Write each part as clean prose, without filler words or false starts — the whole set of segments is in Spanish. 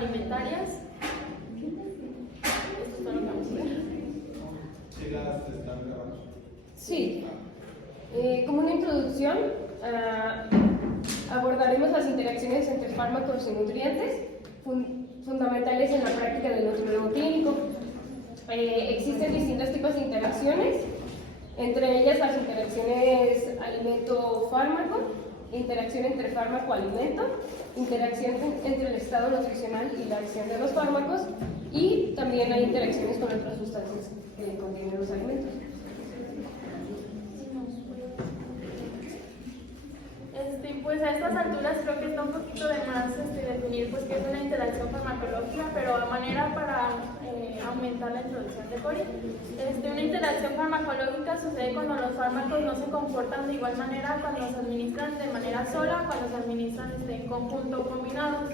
alimentarias. Esto es todo lo que vamos a ver. ¿Sí las están grabando? Sí. Como una introducción, abordaremos las interacciones entre fármacos y nutrientes, fundamentales en la práctica del nutriólogo clínico. Existen distintos tipos de interacciones, entre ellas las interacciones alimento-fármaco, interacción entre fármaco-alimento, interacción entre el estado nutricional y la acción de los fármacos, y también hay interacciones con otras sustancias que contienen los alimentos. Pues a estas alturas creo que está un poquito de más definir pues qué es una interacción farmacológica, pero a manera para aumentar la introducción de Cori. Una interacción farmacológica sucede cuando los fármacos no se comportan de igual manera cuando se administran de manera sola, cuando se administran en conjunto o combinados.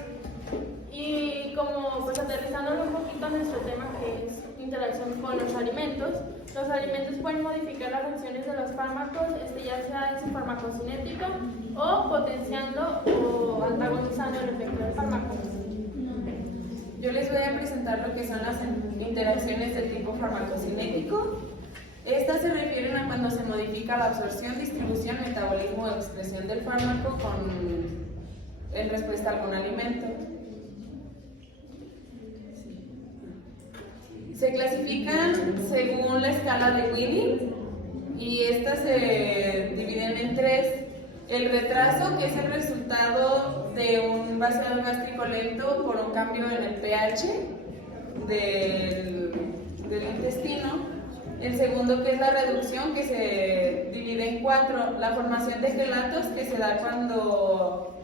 Y como pues aterrizándolo un poquito a nuestro tema, que es interacción con los alimentos pueden modificar las funciones de los fármacos, ya sea en su farmacocinética o potenciando o antagonizando el efecto del fármaco. Yo les voy a presentar lo que son las interacciones de tipo farmacocinético. Estas se refieren a cuando se modifica la absorción, distribución, metabolismo o expresión del fármaco en respuesta a algún alimento. Se clasifican según la escala de Weening y estas se dividen en tres. El retraso, que es el resultado de un vaciado gástrico lento por un cambio en el pH del intestino. El segundo, que es la reducción, que se divide en cuatro. La formación de quelatos, que se da cuando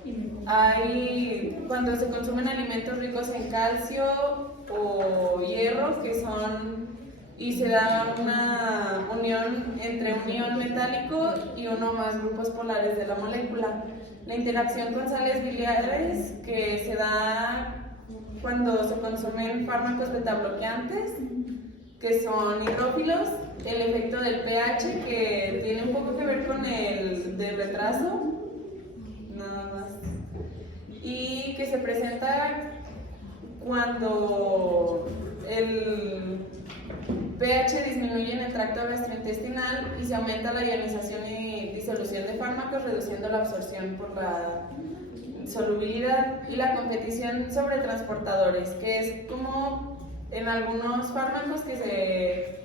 se consumen alimentos ricos en calcio o hierro, y se da una unión entre un ion metálico y uno más grupos polares de la molécula. La interacción con sales biliares, que se da cuando se consumen fármacos betabloqueantes, que son hidrófilos. El efecto del pH, que tiene un poco que ver con el del retraso, nada más, y que se presenta cuando el pH disminuye en el tracto gastrointestinal y se aumenta la ionización y disolución de fármacos, reduciendo la absorción por la solubilidad, y la competición sobre transportadores, que es como en algunos fármacos que se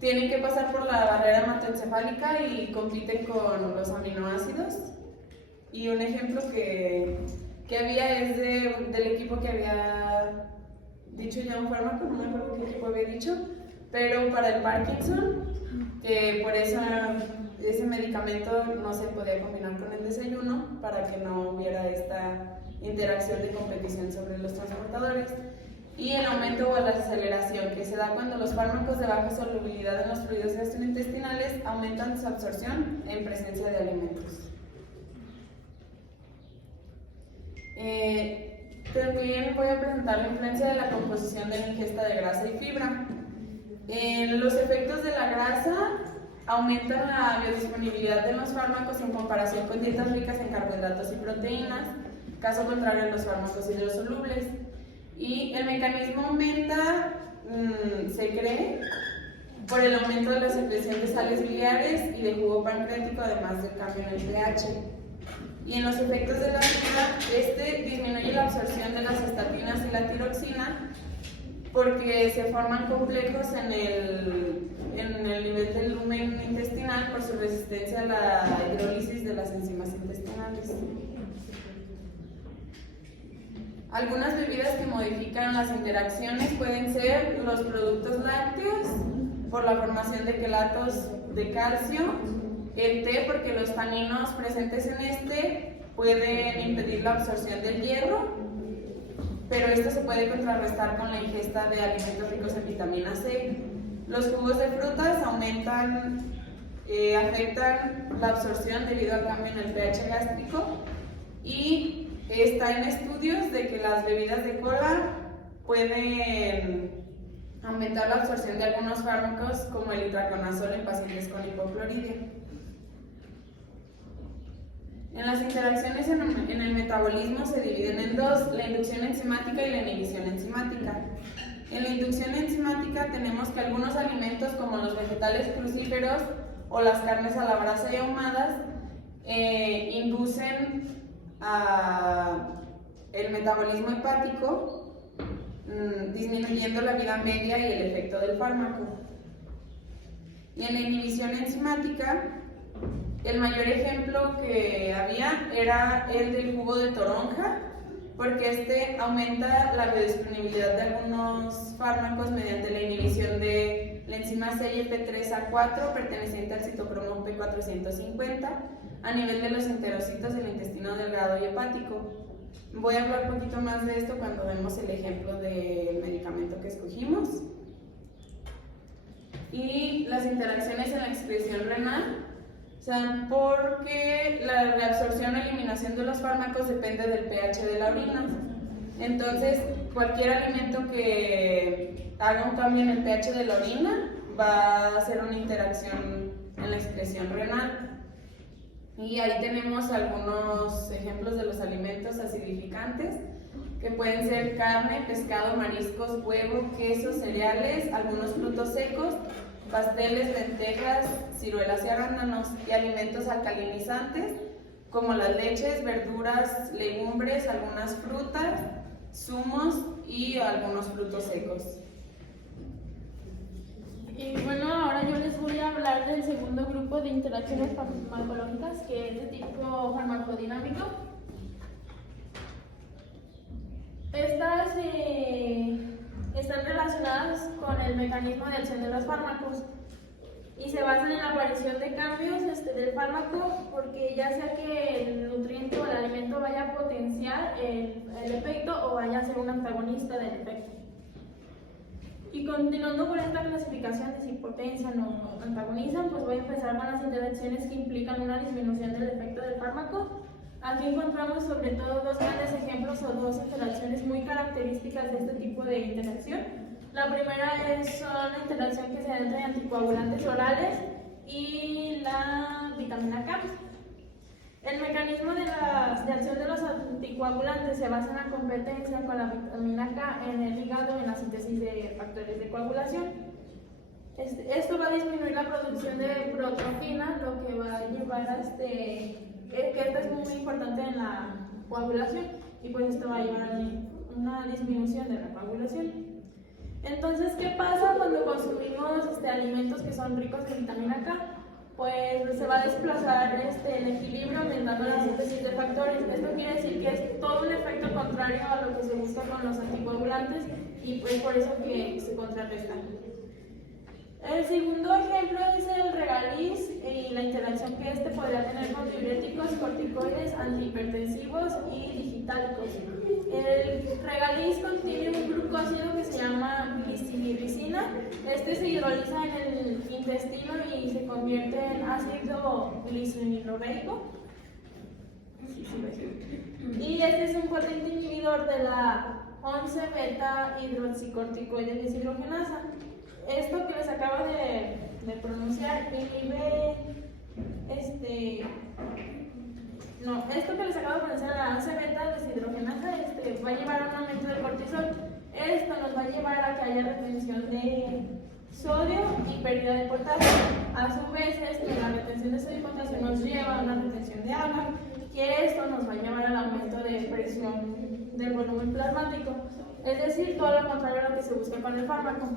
tienen que pasar por la barrera hematoencefálica y compiten con los aminoácidos. Y un ejemplo que había es del equipo que había dicho ya un fármaco, no me acuerdo qué equipo había dicho, pero para el Parkinson, que por eso ese medicamento no se podía combinar con el desayuno para que no hubiera esta interacción de competición sobre los transportadores. Y el aumento o la aceleración, que se da cuando los fármacos de baja solubilidad en los fluidos gastrointestinales aumentan su absorción en presencia de alimentos. También voy a presentar la influencia de la composición de la ingesta de grasa y fibra. Los efectos de la grasa aumentan la biodisponibilidad de los fármacos en comparación con dietas ricas en carbohidratos y proteínas, caso contrario en los fármacos hidrosolubles. Y el mecanismo aumenta, se cree, por el aumento de la secreción de sales biliares y de jugo pancreático, además del cambio en el pH. Y en los efectos de la fibra, disminuye la absorción de las estatinas y la tiroxina, porque se forman complejos en el nivel del lumen intestinal por su resistencia a la hidrólisis de las enzimas intestinales. Algunas bebidas que modifican las interacciones pueden ser los productos lácteos, por la formación de quelatos de calcio, el té, porque los taninos presentes en pueden impedir la absorción del hierro, pero esto se puede contrarrestar con la ingesta de alimentos ricos en vitamina C. Los jugos de frutas afectan la absorción debido al cambio en el pH gástrico, y está en estudios de que las bebidas de cola pueden aumentar la absorción de algunos fármacos como el itraconazol en pacientes con hipocloridia. En las interacciones en el metabolismo se dividen en dos, la inducción enzimática y la inhibición enzimática. En la inducción enzimática tenemos que algunos alimentos como los vegetales crucíferos o las carnes a la brasa y ahumadas inducen el metabolismo hepático, disminuyendo la vida media y el efecto del fármaco. Y en la inhibición enzimática, el mayor ejemplo que había era el del jugo de toronja, porque este aumenta la biodisponibilidad de algunos fármacos mediante la inhibición de la enzima CYP3A4 perteneciente al citocromo P450 a nivel de los enterocitos del intestino delgado y hepático. Voy a hablar un poquito más de esto cuando vemos el ejemplo del medicamento que escogimos. Y las interacciones en la excreción renal, o sea, porque la reabsorción o eliminación de los fármacos depende del pH de la orina. Entonces, cualquier alimento que haga un cambio en el pH de la orina va a hacer una interacción en la excreción renal. Y ahí tenemos algunos ejemplos de los alimentos acidificantes, que pueden ser carne, pescado, mariscos, huevo, queso, cereales, algunos frutos secos, pasteles, lentejas, ciruelas y arándanos, y alimentos alcalinizantes como las leches, verduras, legumbres, algunas frutas, zumos y algunos frutos secos. Y bueno, ahora yo les voy a hablar del segundo grupo de interacciones farmacológicas, que es de tipo farmacodinámico. Estas están relacionadas con el mecanismo de acción de los fármacos y se basan en la aparición de cambios del fármaco, porque ya sea que el nutriente o el alimento vaya a potenciar el efecto o vaya a ser un antagonista del efecto. Y continuando con esta clasificación de si potencian o antagonizan, pues voy a empezar con las interacciones que implican una disminución del efecto del fármaco. Aquí encontramos sobre todo dos grandes ejemplos o dos interacciones muy características de este tipo de interacción. La primera son la interacción que se da entre anticoagulantes orales y la vitamina K. El mecanismo de acción de los anticoagulantes se basa en la competencia con la vitamina K en el hígado en la síntesis de factores de coagulación. Esto va a disminuir la producción de protrombina, lo que va a llevar a que esto es muy importante en la coagulación, y pues esto va a llevar a una disminución de la coagulación. Entonces, ¿qué pasa cuando consumimos alimentos que son ricos en vitamina K? Pues se va a desplazar el equilibrio aumentando la síntesis de factores. Esto quiere decir que es todo un efecto contrario a lo que se busca con los anticoagulantes, y pues por eso que se contrarrestan. El segundo ejemplo es el regaliz y la interacción que podría tener con diuréticos, corticoides, antihipertensivos y digitálicos. El regaliz contiene un glucósido que se llama glicilirricina. Se hidroliza en el intestino y se convierte en ácido glicinilloleico. Y es un potente inhibidor de la 11-beta hidroxicorticoide deshidrogenasa. Esto que les acabo de pronunciar inhibe esto que les acabo de pronunciar, la 11-beta deshidrogenasa, va a llevar a un aumento del cortisol. Esto nos va a llevar a que haya retención de sodio y pérdida de potasio. A su vez, la retención de sodio y potasio nos lleva a una retención de agua, que esto nos va a llevar al aumento de presión del volumen plasmático. Es decir, todo lo contrario a lo que se busca con el fármaco.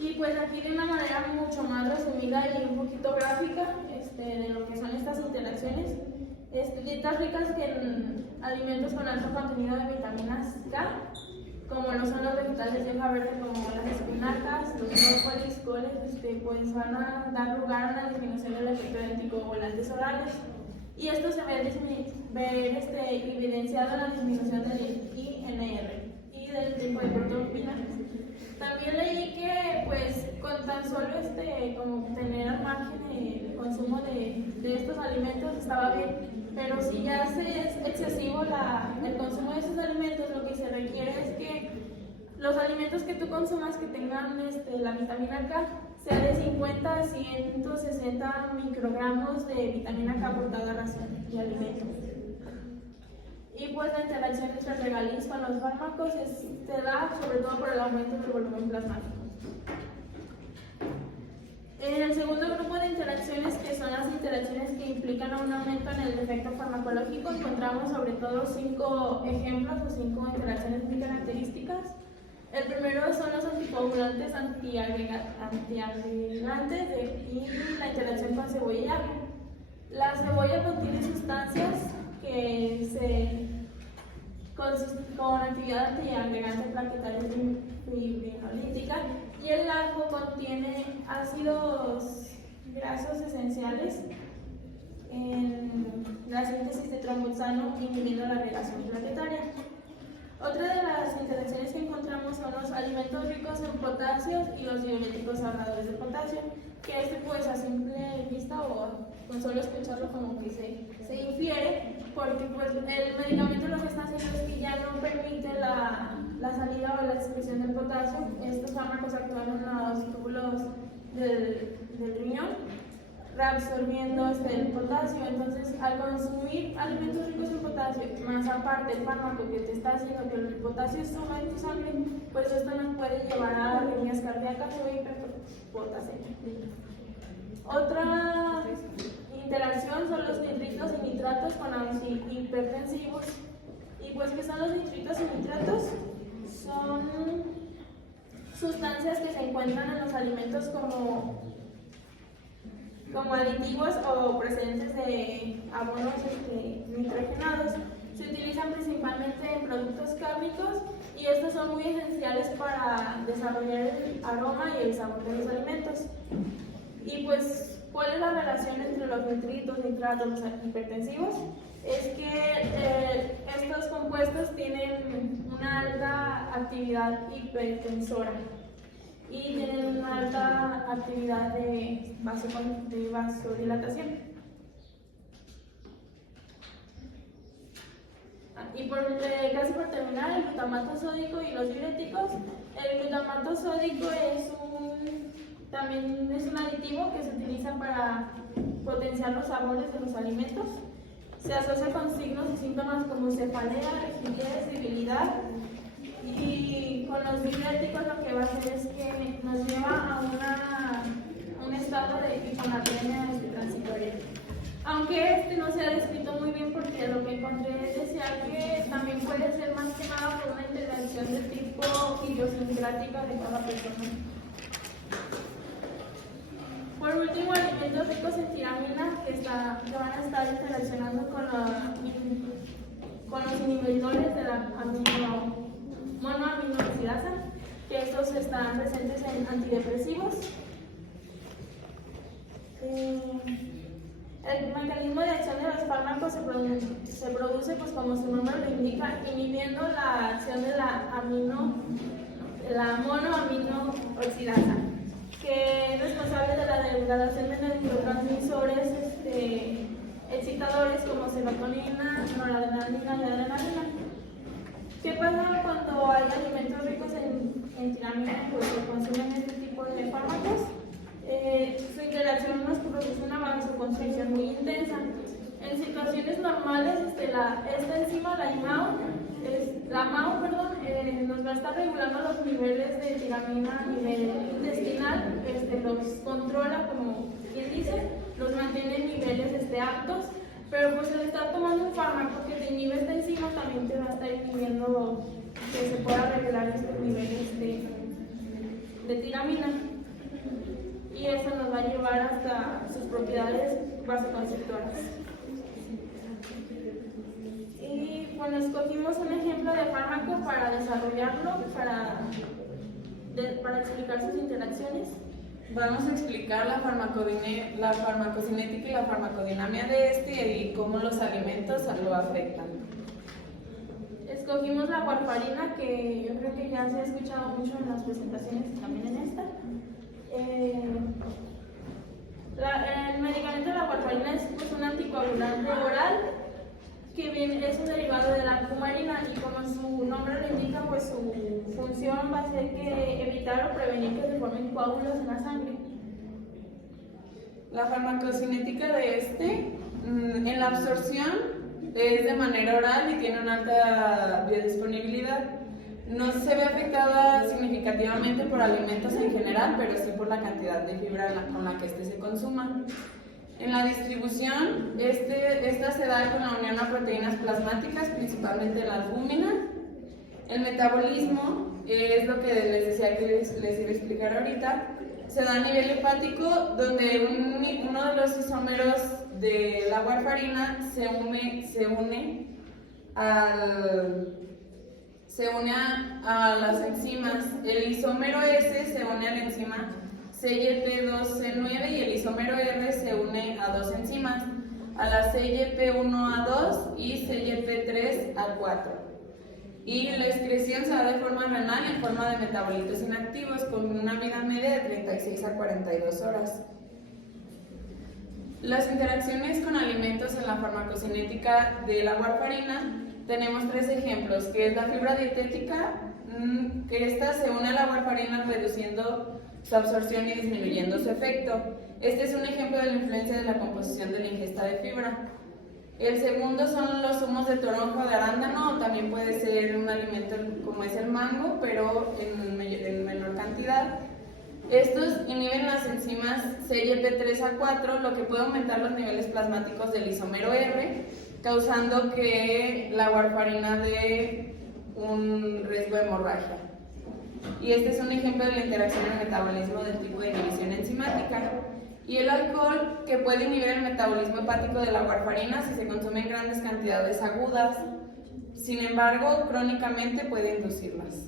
Y pues aquí de una manera mucho más resumida y un poquito gráfica de lo que son estas interacciones, dietas ricas en alimentos con alto contenido de vitaminas K, como lo son los vegetales de hoja verde como las espinacas, los brócolis, coles, pues van a dar lugar a una disminución del efecto de anticoagulantes orales. Y esto se ve evidenciado en la disminución del INR y del tipo de protrombina. También leí que pues con tan solo como tener al margen el consumo de estos alimentos estaba bien, pero si ya es excesivo el consumo de estos alimentos, lo que se requiere es que los alimentos que tú consumas que tengan la vitamina K sea de 50 a 160 microgramos de vitamina K por cada ración de alimento. Y pues la interacción entre el regaliz con los fármacos se da sobre todo por el aumento del volumen plasmático. En el segundo grupo de interacciones, que son las interacciones que implican un aumento en el efecto farmacológico, encontramos sobre todo 5 ejemplos o 5 interacciones muy características. El primero son los anticoagulantes antiagregantes y la interacción con cebolla y agua. La cebolla contiene sustancias con actividad antiagregante plaquetaria fibrinolítica, y el ajo contiene ácidos grasos esenciales en la síntesis de tromboxano, inhibiendo la agregación plaquetaria. Otra de las interacciones que encontramos son los alimentos ricos en potasio y los diuréticos ahorradores de potasio, que pues a simple vista o con solo escucharlo como que se infiere, porque pues el medicamento lo que está haciendo es que ya no permite la salida o la excreción del potasio. Estos fármacos actúan en los túbulos del riñón, reabsorbiendo el potasio. Entonces, al consumir alimentos ricos en potasio, más aparte el fármaco que te está haciendo que el potasio suba en tu sangre, pues esto nos puede llevar a arritmias cardíacas o hiperpotasemia. Otra interacción son los nitritos y nitratos con antihipertensivos. ¿Y pues qué son los nitritos y nitratos? Son sustancias que se encuentran en los alimentos como aditivos o presentes de abonos nitrogenados. Se utilizan principalmente en productos cárnicos y estos son muy esenciales para desarrollar el aroma y el sabor de los alimentos. Y pues, ¿cuál es la relación entre los nitritos, nitratos y hipertensivos? Es que estos compuestos tienen una alta actividad hipertensora y tienen una alta actividad de vasodilatación. Y casi por terminar, el glutamato sódico y los diuréticos. El glutamato sódico también es un aditivo que se utiliza para potenciar los sabores de los alimentos. Se asocia con signos y síntomas como cefalea, rigidez, debilidad. Y con los diuréticos lo que va a hacer es que nos lleva a un estado de hiponatremia transitoria. Aunque no se ha descrito muy bien, porque lo que encontré decía que también puede ser más que nada por una interacción de tipo idiosincrática de cada persona. Por último, alimentos ricos en tiramina que van a estar interaccionando con los inhibidores de la monoaminoxidasa, que estos están presentes en antidepresivos. El mecanismo de acción de los fármacos se produce, pues como su nombre lo indica, inhibiendo la acción de la monoaminoxidasa, que es responsable de la degradación de neurotransmisores excitadores como serotonina, noradrenalina y adrenalina. ¿Qué pasa cuando hay alimentos ricos en tiramina? Pues se consumen este tipo de fármacos. Su interacción nos produce una vasoconstricción muy intensa. En situaciones normales, esta enzima, la MAO, nos va a estar regulando los niveles de tiramina a nivel intestinal, los controla, como quien dice, los mantiene en niveles aptos, pero pues al estar tomando un fármaco que te inhibe esta enzima, también te va a estar inhibiendo que se pueda regular estos niveles de tiramina. Y eso nos va a llevar hasta sus propiedades vasoconstrictoras. Y bueno, escogimos un ejemplo de fármaco para desarrollarlo, para explicar sus interacciones. Vamos a explicar la farmacocinética y la farmacodinamia de y cómo los alimentos lo afectan. Escogimos la warfarina, que yo creo que ya se ha escuchado mucho en las presentaciones y también en esta. El medicamento de la warfarina es pues, un anticoagulante oral que es un derivado de la cumarina, y como su nombre lo indica, pues su función va a ser que evitar o prevenir que se formen coágulos en la sangre. La farmacocinética de en la absorción es de manera oral y tiene una alta biodisponibilidad. No se ve afectada significativamente por alimentos en general, pero sí por la cantidad de fibra con la que se consuma. En la distribución, esta se da con la unión a proteínas plasmáticas, principalmente la albúmina. El metabolismo es lo que les decía que les iba a explicar ahorita. Se da a nivel hepático, donde uno de los isómeros de la warfarina se une a las enzimas. El isómero S se une a la enzima CYP2C9 y el isómero R se une a dos enzimas, a la CYP1A2 y CYP3A4. Y la excreción se da de forma renal en forma de metabolitos inactivos con una vida media de 36 a 42 horas. Las interacciones con alimentos en la farmacocinética de la warfarina, tenemos tres ejemplos, que es la fibra dietética, que esta se une a la warfarina reduciendo su absorción y disminuyendo su efecto. Este es un ejemplo de la influencia de la composición de la ingesta de fibra. El segundo son los zumos de toronja o de arándano, o también puede ser un alimento como es el mango, pero en menor cantidad. Estos inhiben las enzimas CYP3A4, lo que puede aumentar los niveles plasmáticos del isómero R, causando que la warfarina dé un riesgo de hemorragia. Y este es un ejemplo de la interacción en el metabolismo del tipo de inhibición enzimática. Y el alcohol, que puede inhibir el metabolismo hepático de la warfarina si se consume en grandes cantidades agudas. Sin embargo, crónicamente puede inducirlas.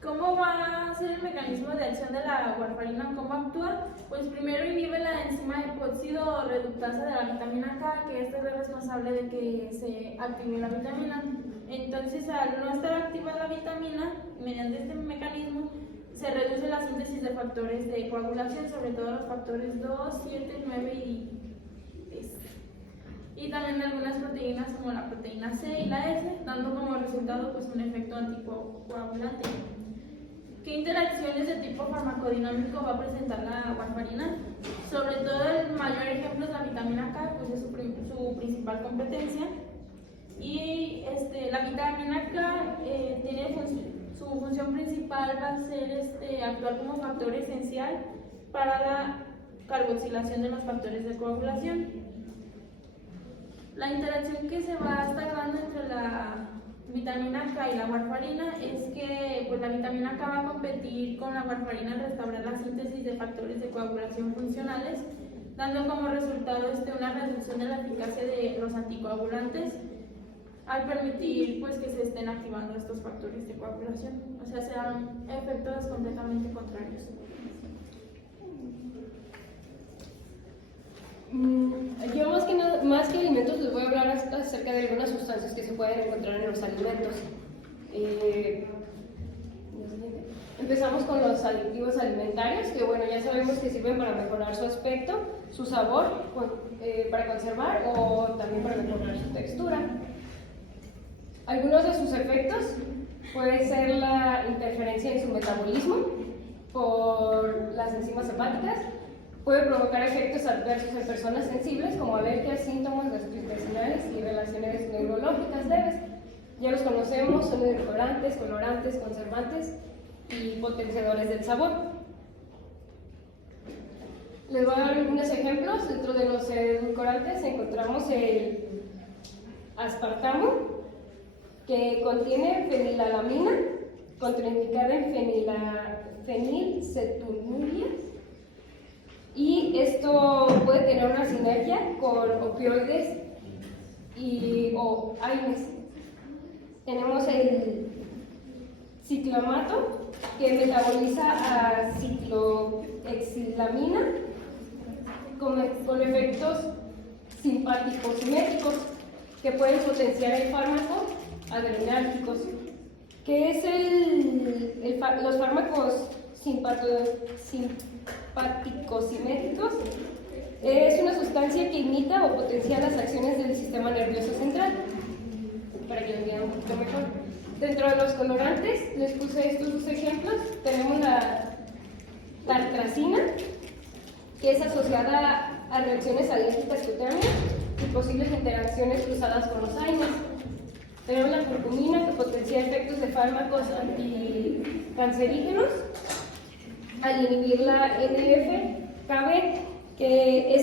¿Cómo va a ser el mecanismo de acción de la warfarina? ¿Cómo actúa? Pues primero inhibe la enzima hipóxido o reductasa de la vitamina K, que esta es la responsable de que se active la vitamina. Entonces, al no estar activa la vitamina, mediante este mecanismo, se reduce la síntesis de factores de coagulación, sobre todo los factores 2, 7, 9 y 10. Y también algunas proteínas como la proteína C y la S, dando como resultado pues, un efecto anticoagulante. ¿Qué interacciones de tipo farmacodinámico va a presentar la warfarina? Sobre todo el mayor ejemplo es la vitamina K, pues es su principal competencia. Y la vitamina K tiene su función principal va a ser actuar como factor esencial para la carboxilación de los factores de coagulación. La interacción que se va a estar dando entre la vitamina K y la warfarina es que pues, la vitamina K va a competir con la warfarina al restaurar la síntesis de factores de coagulación funcionales, dando como resultado una reducción de la eficacia de los anticoagulantes al permitir pues, que se estén activando estos factores de coagulación. O sea, se dan efectos completamente contrarios. Yo más que alimentos les voy a hablar acerca de algunas sustancias que se pueden encontrar en los alimentos. Empezamos con los aditivos alimentarios, que bueno, ya sabemos que sirven para mejorar su aspecto, su sabor, para conservar o también para mejorar su textura. Algunos de sus efectos puede ser la interferencia en su metabolismo por las enzimas hepáticas, puede provocar efectos adversos en personas sensibles como alergias, síntomas gastrointestinales y relaciones neurológicas leves. Ya los conocemos, son edulcorantes, colorantes, conservantes y potenciadores del sabor. Les voy a dar algunos ejemplos. Dentro de los edulcorantes encontramos el aspartamo, que contiene fenilalamina, contraindicada en fenilcetonúria, y esto puede tener una sinergia con opioides o AINES. Tenemos el ciclamato, que metaboliza a ciclohexilamina con efectos simpático-simétricos que pueden potenciar el fármaco adrenérgicos. ¿Qué es los fármacos simpático-simétricos? Es una sustancia que imita o potencia las acciones del sistema nervioso central, para que lo entiendan un poquito mejor. Dentro de los colorantes, les puse estos dos ejemplos. Tenemos tartrazina, que es asociada a reacciones alérgicas cutáneas y posibles interacciones cruzadas con los AINES. Tenemos la curcumina, que potencia efectos de fármacos anticancerígenos al inhibir la NF-κB, que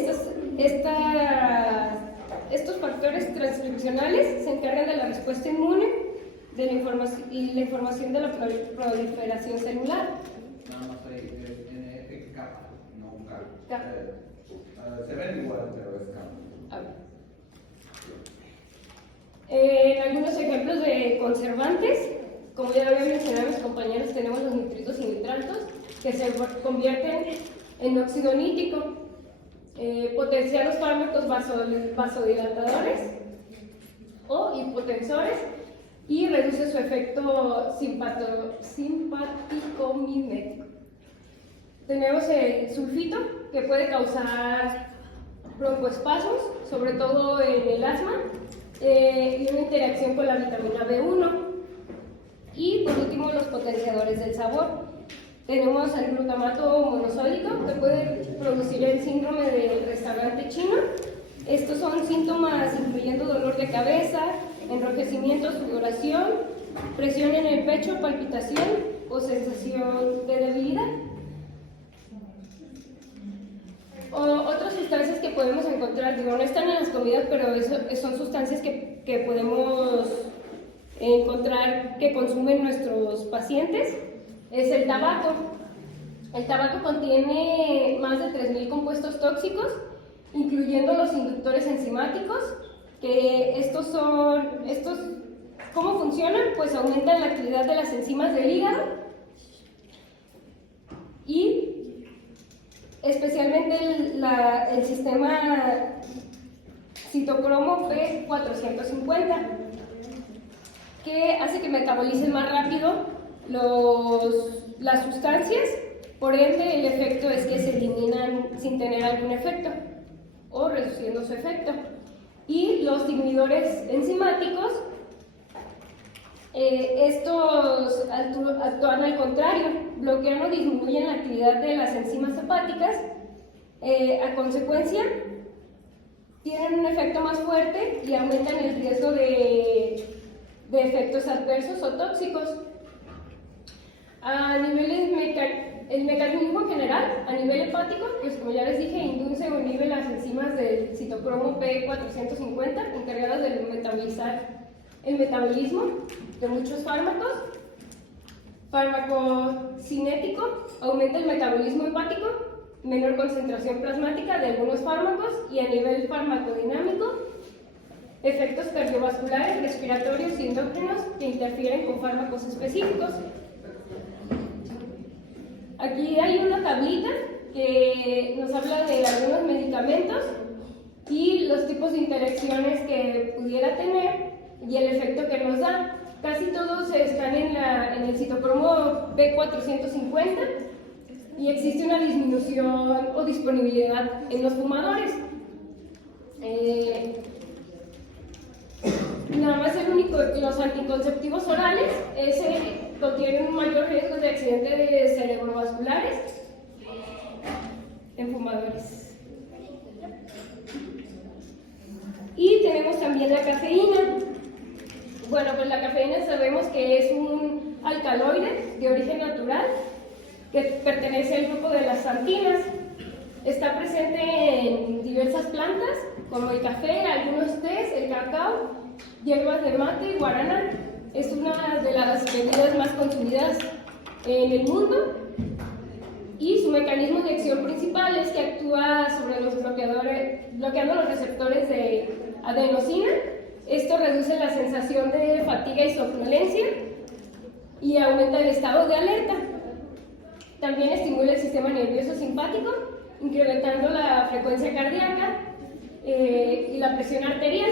estos factores transcripcionales se encargan de la respuesta inmune y la información de la proliferación celular. Nada más hay NF kappa, no un K. Kappa. Se ven igual, pero es kappa. A ver. Algunos ejemplos de conservantes, como ya lo habían mencionado mis compañeros, tenemos los nitritos y nitratos, que se convierten en óxido nítrico, potencian los fármacos vasodilatadores o hipotensores y reduce su efecto simpático-mimético. Tenemos el sulfito, que puede causar broncoespasmos, sobre todo en el asma, y una interacción con la vitamina B1. Y por último, los potenciadores del sabor. Tenemos el glutamato monosódico, que puede producir el síndrome del restaurante chino. Estos son síntomas incluyendo dolor de cabeza, enrojecimiento, sudoración, presión en el pecho, palpitación o sensación de debilidad. Otras sustancias que podemos encontrar, digo, no están en las comidas, pero son sustancias que podemos encontrar que consumen nuestros pacientes, es el tabaco. El tabaco contiene más de 3.000 compuestos tóxicos, incluyendo los inductores enzimáticos, que ¿cómo funcionan? Pues aumentan la actividad de las enzimas del hígado y especialmente el sistema citocromo P450, que hace que metabolicen más rápido las sustancias, por ende el efecto es que se eliminan sin tener algún efecto o reduciendo su efecto. Y los inhibidores enzimáticos, estos actúan al contrario, bloquean o disminuyen la actividad de las enzimas hepáticas, a consecuencia tienen un efecto más fuerte y aumentan el riesgo de efectos adversos o tóxicos. El mecanismo general, a nivel hepático, pues como ya les dije, induce o inhibe las enzimas del citocromo P450 encargadas de metabolizar el metabolismo de muchos fármacos. Farmacocinético, aumenta el metabolismo hepático, menor concentración plasmática de algunos fármacos, y a nivel farmacodinámico, efectos cardiovasculares, respiratorios y endócrinos que interfieren con fármacos específicos. Aquí hay una tablita que nos habla de algunos medicamentos y los tipos de interacciones que pudiera tener y el efecto que nos da. Casi todos están en el citocromo P450 y existe una disminución o disponibilidad en los fumadores. Nada más el único, los anticonceptivos orales, contienen un mayor riesgo de accidentes cerebrovasculares en fumadores. Y tenemos también la cafeína. Bueno, pues la cafeína sabemos que es un alcaloide de origen natural que pertenece al grupo de las xantinas. Está presente en diversas plantas, como el café, algunos tés, el cacao, hierbas de mate y guaraná. Es una de las bebidas más consumidas en el mundo y su mecanismo de acción principal es que actúa sobre los bloqueando los receptores de adenosina. Esto reduce la sensación de fatiga y somnolencia y aumenta el estado de alerta. También estimula el sistema nervioso simpático, incrementando la frecuencia cardíaca y la presión arterial.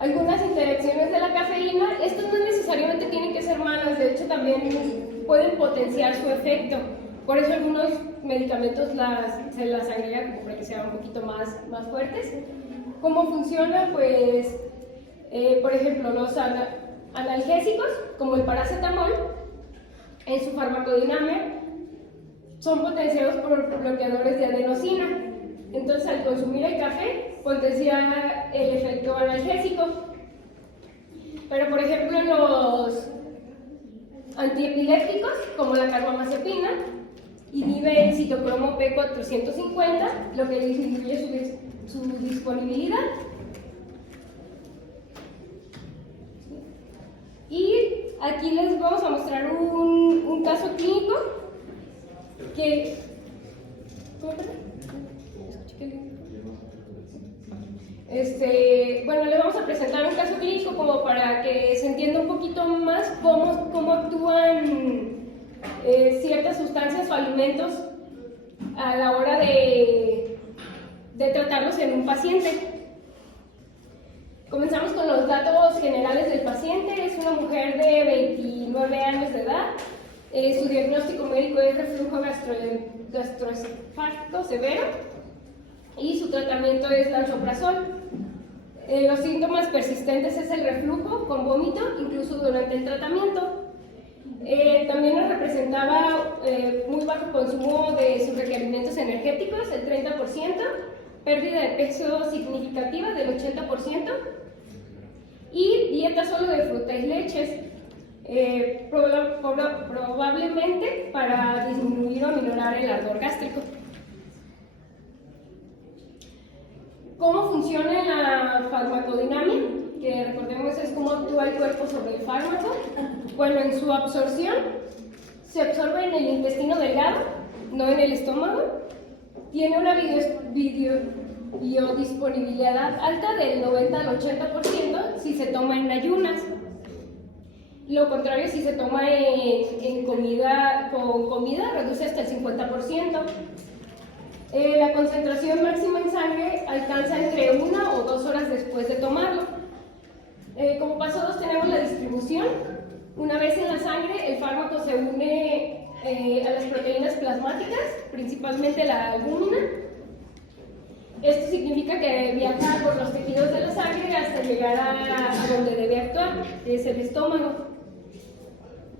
Algunas interacciones de la cafeína, estas no necesariamente tienen que ser malas, de hecho también pueden potenciar su efecto. Por eso algunos medicamentos se las agregan como para que sean un poquito más fuertes. ¿Cómo funciona? Pues, por ejemplo, los analgésicos, como el paracetamol, en su farmacodinámica son potenciados por bloqueadores de adenosina. Entonces, al consumir el café, potencia el efecto analgésico. Pero, por ejemplo, en los antiepilépticos, como la carbamazepina, inhibe el citocromo P450, lo que disminuye su disponibilidad. Y aquí les vamos a mostrar un caso clínico que... Bueno, les vamos a presentar un caso clínico como para que se entienda un poquito más cómo actúan ciertas sustancias o alimentos a la hora de tratarlos en un paciente. Comenzamos con los datos generales del paciente. Es una mujer de 29 años de edad. Su diagnóstico médico es reflujo gastroesofágico severo y su tratamiento es lansoprazol. Los síntomas persistentes es el reflujo con vómito, incluso durante el tratamiento. También nos representaba muy bajo consumo de sus requerimientos energéticos, el 30%, pérdida de peso significativa del 80% y dieta solo de fruta y leches, probablemente para disminuir o minorar el ardor gástrico. ¿Cómo funciona la farmacodinámica? Que recordemos es cómo actúa el cuerpo sobre el fármaco. Bueno, en su absorción se absorbe en el intestino delgado, no en el estómago. Tiene una biodisponibilidad alta del 90 al 80% si se toma en ayunas. Lo contrario, si se toma con comida, reduce hasta el 50%. La concentración máxima en sangre alcanza entre 1 o 2 horas después de tomarlo. Como paso 2 tenemos la distribución. Una vez en la sangre, el fármaco se une a las proteínas plasmáticas, principalmente la albúmina. Esto significa que viaja por los tejidos de la sangre hasta llegar a donde debe actuar, que es el estómago.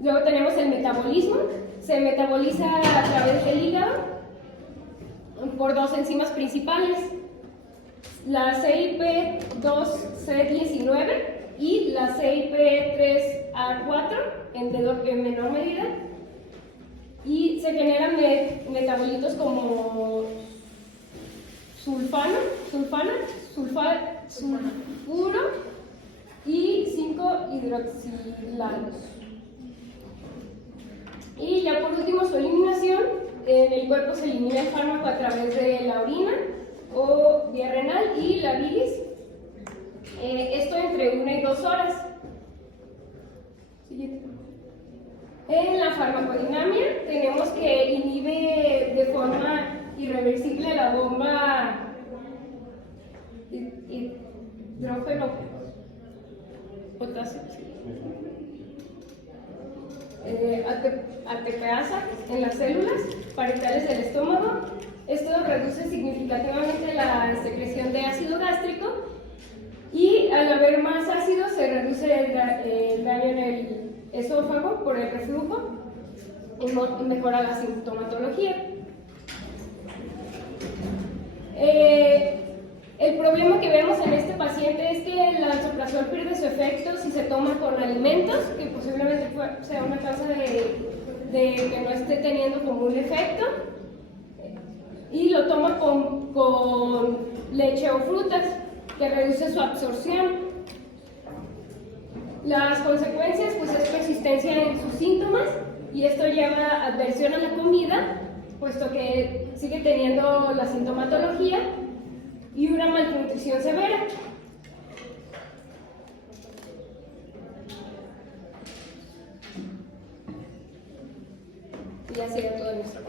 Luego tenemos el metabolismo. Se metaboliza a través del hígado por 2 enzimas principales, la CYP2C19 y la CYP3A4 en menor medida, y se generan metabolitos como sulfuro y 5-hidroxilados. Y ya por último, su eliminación. En el cuerpo se elimina el fármaco a través de la orina o vía renal y la bilis. Esto entre 1 y 2 horas. Siguiente. En la farmacodinámica tenemos que inhibe de forma irreversible la bomba hidrógeno potasio. ATPasa en las células parietales del estómago. Esto reduce significativamente la secreción de ácido gástrico y al haber más ácido se reduce el daño en el esófago por el reflujo y mejora la sintomatología. El problema que vemos en este paciente es que el lansoprazol pierde su efecto si se toma con alimentos, que posiblemente sea una causa de que no esté teniendo como un efecto, y lo toma con leche o frutas, que reduce su absorción. Las consecuencias pues es persistencia en sus síntomas, y esto lleva a adversión a la comida, puesto que sigue teniendo la sintomatología, y una malnutrición severa. Y ya sería todo nuestro.